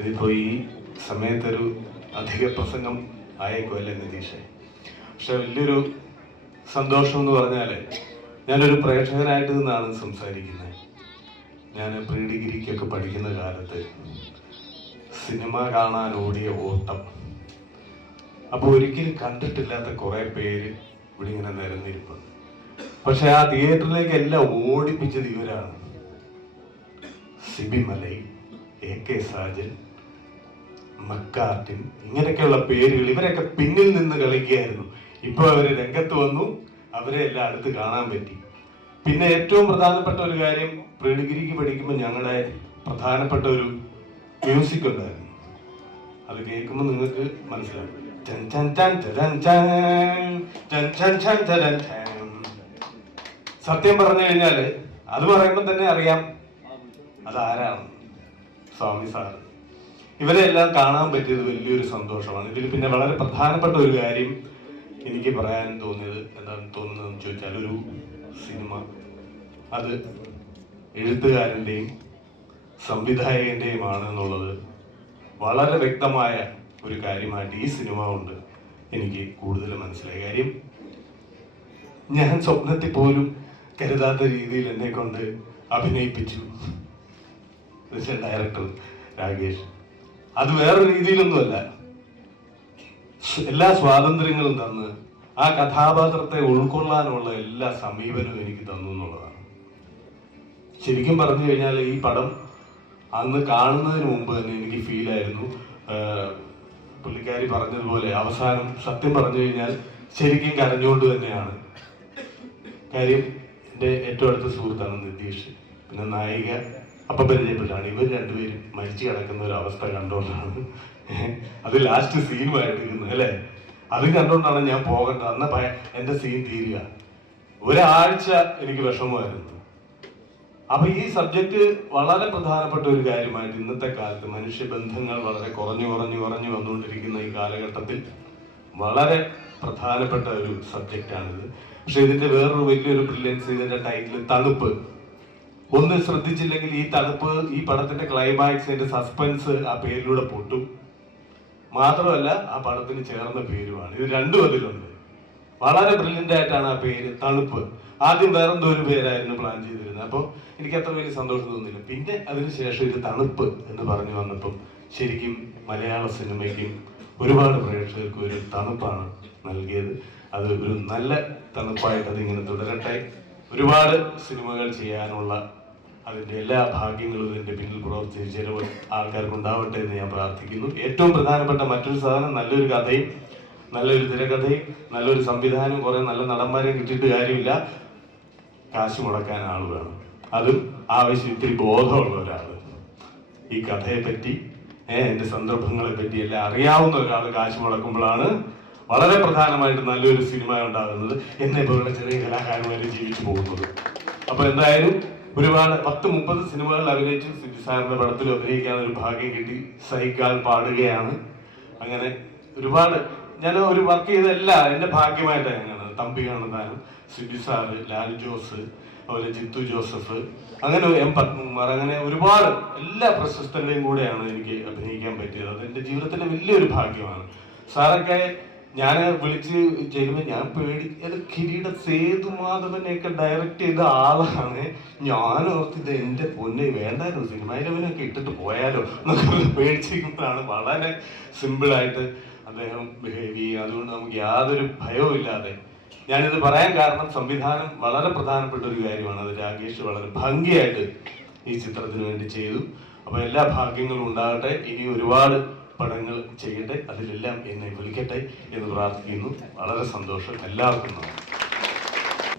ഇതിപ്പോൾ ഈ സമയത്തൊരു അധിക പ്രസംഗം ആയേക്കുമല്ലേ നിതീഷെ. പക്ഷെ വലിയൊരു സന്തോഷം എന്ന് പറഞ്ഞാൽ ഞാനൊരു പ്രേക്ഷകനായിട്ട് നിന്നാണ് സംസാരിക്കുന്നത്. ഞാൻ പ്രീ ഡിഗ്രിക്കൊക്കെ പഠിക്കുന്ന കാലത്ത് സിനിമ കാണാൻ ഓടിയ ഓട്ടം, അപ്പോൾ ഒരിക്കലും കണ്ടിട്ടില്ലാത്ത കുറേ പേര് ഇവിടെ ഇങ്ങനെ നിരന്നിരിപ്പുണ്ട്. പക്ഷെ ആ തിയേറ്ററിലേക്ക് എല്ലാം ഓടിപ്പിച്ചത് ഇവരാണ്. സിബി മലൈ, AK സാജൻ, മക്കാർട്ടിൻ, ഇങ്ങനെയൊക്കെയുള്ള പേരുകൾ, ഇവരൊക്കെ പിന്നിൽ നിന്ന് കളിക്കുകയായിരുന്നു. ഇപ്പൊ അവര് രംഗത്ത് വന്നു, അവരെ എല്ലാം അടുത്ത് കാണാൻ പറ്റി. പിന്നെ ഏറ്റവും പ്രധാനപ്പെട്ട ഒരു കാര്യം, പ്രീ ഡിഗ്രിക്ക് പഠിക്കുമ്പോൾ ഞങ്ങളുടെ പ്രധാനപ്പെട്ട ഒരു മ്യൂസിക് ഉണ്ടായിരുന്നു. അത് കേൾക്കുമ്പോൾ നിങ്ങൾക്ക് മനസ്സിലാവും. സത്യം പറഞ്ഞു കഴിഞ്ഞാല് അത് പറയുമ്പോൾ തന്നെ അറിയാം അതാരാണ്. സ്വാമി സാർ. ഇവരെ എല്ലാം കാണാൻ പറ്റിയത് വലിയൊരു സന്തോഷമാണ്. ഇതിൽ പിന്നെ വളരെ പ്രധാനപ്പെട്ട ഒരു കാര്യം എനിക്ക് പറയാൻ തോന്നിയത് എന്താണെന്ന് തോന്നുന്നതെന്ന് ചോദിച്ചാൽ, ഒരു സിനിമ അത് എഴുത്തുകാരൻ്റെയും സംവിധായകൻ്റെയുമാണ് എന്നുള്ളത് വളരെ വ്യക്തമായ ഒരു കാര്യമായിട്ട് ഈ സിനിമ കൊണ്ട് എനിക്ക് കൂടുതൽ മനസ്സിലായ കാര്യം. ഞാൻ സ്വപ്നത്തിൽ പോലും കരുതാത്ത രീതിയിൽ എന്നെ കൊണ്ട് അഭിനയിപ്പിച്ചു ഡയറക്ടർ രാകേഷ്. അത് വേറൊരു രീതിയിലൊന്നുമല്ല, എല്ലാ സ്വാതന്ത്ര്യങ്ങളും തന്ന് ആ കഥാപാത്രത്തെ ഉൾക്കൊള്ളാനുള്ള എല്ലാ സമീപനവും എനിക്ക് തന്നു എന്നുള്ളതാണ്. ശരിക്കും പറഞ്ഞു കഴിഞ്ഞാൽ ഈ പടം അന്ന് കാണുന്നതിന് മുമ്പ് തന്നെ എനിക്ക് ഫീലായിരുന്നു. പുള്ളിക്കാരി പറഞ്ഞതുപോലെ അവസാനം സത്യം പറഞ്ഞു കഴിഞ്ഞാൽ ശരിക്കും കരഞ്ഞുകൊണ്ട് തന്നെയാണ്. കാര്യം എൻ്റെ ഏറ്റവും അടുത്ത സുഹൃത്താണ് നിതീഷ്, പിന്നെ നായിക അപ്പം പരിചയപ്പെട്ടാണ്. ഇവർ രണ്ടുപേരും മരിച്ചു കിടക്കുന്ന ഒരു അവസ്ഥ കണ്ടുകൊണ്ടാണ് അത് ലാസ്റ്റ് സീനുമായിട്ടിരിക്കുന്നത് അല്ലേ. അത് കണ്ടുകൊണ്ടാണ് ഞാൻ പോകേണ്ടത്. അന്ന് എൻ്റെ സീൻ തീരുക. ഒരാഴ്ച എനിക്ക് വിഷമമായിരുന്നു. അപ്പൊ ഈ സബ്ജക്റ്റ് വളരെ പ്രധാനപ്പെട്ട ഒരു കാര്യമായിട്ട് ഇന്നത്തെ കാലത്ത് മനുഷ്യബന്ധങ്ങൾ വളരെ കുറഞ്ഞു വന്നുകൊണ്ടിരിക്കുന്ന ഈ കാലഘട്ടത്തിൽ വളരെ പ്രധാനപ്പെട്ട ഒരു സബ്ജക്റ്റാണിത്. പക്ഷെ ഇതിന്റെ വേറൊരു വലിയൊരു ബ്രില്യൻസ്, ഇതിന്റെ ടൈറ്റിൽ തണുപ്പ്. ഒന്ന് ശ്രദ്ധിച്ചില്ലെങ്കിൽ ഈ തണുപ്പ്, ഈ പടത്തിന്റെ ക്ലൈമാക്സിന്റെ സസ്പെൻസ് ആ പേരിലൂടെ പൊട്ടും. മാത്രമല്ല ആ പടത്തിന് ചേർന്ന പേരുമാണ്. ഇത് രണ്ടും അതിലുണ്ട്. വളരെ ബ്രില്യൻ്റ് ആയിട്ടാണ് ആ പേര് തണുപ്പ്. ആദ്യം വേറെന്തോ ഒരു പേരായിരുന്നു പ്ലാൻ ചെയ്തിരുന്നത്. അപ്പോൾ എനിക്ക് അത്ര വലിയ സന്തോഷം തോന്നില്ല. പിന്നെ അതിനുശേഷം ഇത് തണുപ്പ് എന്ന് പറഞ്ഞു വന്നപ്പം ശരിക്കും മലയാള സിനിമയ്ക്കും ഒരുപാട് പ്രേക്ഷകർക്ക് ഒരു തണുപ്പാണ് നൽകിയത്. അത് ഒരു നല്ല തണുപ്പായിട്ട് അതിങ്ങനെ തുടരട്ടെ. ഒരുപാട് സിനിമകൾ ചെയ്യാനുള്ള അതിൻ്റെ എല്ലാ ഭാഗ്യങ്ങളും ഇതിൻ്റെ പിന്നിൽ പ്രവർത്തിച്ച് ചിലവ് ആൾക്കാർക്ക് ഉണ്ടാവട്ടെ എന്ന് ഞാൻ പ്രാർത്ഥിക്കുന്നു. ഏറ്റവും പ്രധാനപ്പെട്ട മറ്റൊരു സാധനം, നല്ലൊരു കഥയും നല്ലൊരു തിരക്കഥയും നല്ലൊരു സംവിധാനവും കുറേ നല്ല നടന്മാരെയും കിട്ടിയിട്ട് കാര്യമില്ല. കാശ് മുടക്കാൻ ആൾ വേണം. അതും ആവശ്യം ഇത്തിരി ബോധമുള്ള ഒരാൾ, ഈ കഥയെ പറ്റി എൻ്റെ സന്ദർഭങ്ങളെ പറ്റി എല്ലാം അറിയാവുന്ന ഒരാൾ കാശ് മുടക്കുമ്പോഴാണ് വളരെ പ്രധാനമായിട്ട് നല്ലൊരു സിനിമ ഉണ്ടാകുന്നത്. എന്നെ പോലുള്ള ചെറിയ കലാകാരന്മാർ ജീവിച്ചു പോകുന്നത്. അപ്പൊ എന്തായാലും ഒരുപാട് 10-30 സിനിമകളിൽ അഭിനയിച്ചു. സിബി സാറിന്റെ പടത്തിൽ അഭിനയിക്കാൻ ഒരു ഭാഗ്യം കിട്ടി. സഹിക്കാൻ പാടുകയാണ്. അങ്ങനെ ഒരുപാട് ഞാൻ ഒരു വർക്ക് ചെയ്തല്ല എൻ്റെ ഭാഗ്യമായിട്ടാണ് ഞാൻ തമ്പി കാണുന്നതാനും, സിബി സാറ്, ലാൽ ജോസ്, അതുപോലെ ജിത്തു ജോസഫ്, അങ്ങനെ M പത്മകുമാർ, അങ്ങനെ ഒരുപാട് എല്ലാ പ്രശസ്തരുടെയും കൂടെയാണ് എനിക്ക് അഭിനയിക്കാൻ പറ്റിയത്. അത് എൻ്റെ ജീവിതത്തിലെ വലിയൊരു ഭാഗ്യമാണ്. സാറൊക്കെ ഞാൻ വിളിച്ച് ചെയ്യുമ്പോൾ ഞാൻ അത് കിരീട സേതുമാധവനെയൊക്കെ ഡയറക്റ്റ് ചെയ്ത ആളാണ്. ഞാൻ ഓർത്തിത് എൻ്റെ പൊന്നെ വേണ്ടായിരുന്നു, സിനിമയിലവനൊക്കെ ഇട്ടിട്ട് പോയാലോ എന്നൊക്കെ പേടിച്ചിരിക്കുന്നതാണ്. വളരെ സിമ്പിളായിട്ട് അദ്ദേഹം ബിഹേവ് ചെയ്യും. അതുകൊണ്ട് നമുക്ക് യാതൊരു ഭയവും ഇല്ലാതെ. ഞാനിത് പറയാൻ കാരണം സംവിധാനം വളരെ പ്രധാനപ്പെട്ട ഒരു കാര്യമാണ്. അത് രാകേഷ് വളരെ ഭംഗിയായിട്ട് ഈ ചിത്രത്തിന് വേണ്ടി ചെയ്തു. അപ്പൊ എല്ലാ ഭാഗ്യങ്ങളും ഉണ്ടാകട്ടെ. ഇനി ഒരുപാട് പടങ്ങൾ ചെയ്യട്ടെ. അതിലെല്ലാം എന്നെ വിളിക്കട്ടെ എന്ന് പ്രാർത്ഥിക്കുന്നു. വളരെ സന്തോഷം. എല്ലാവർക്കും നന്ദി.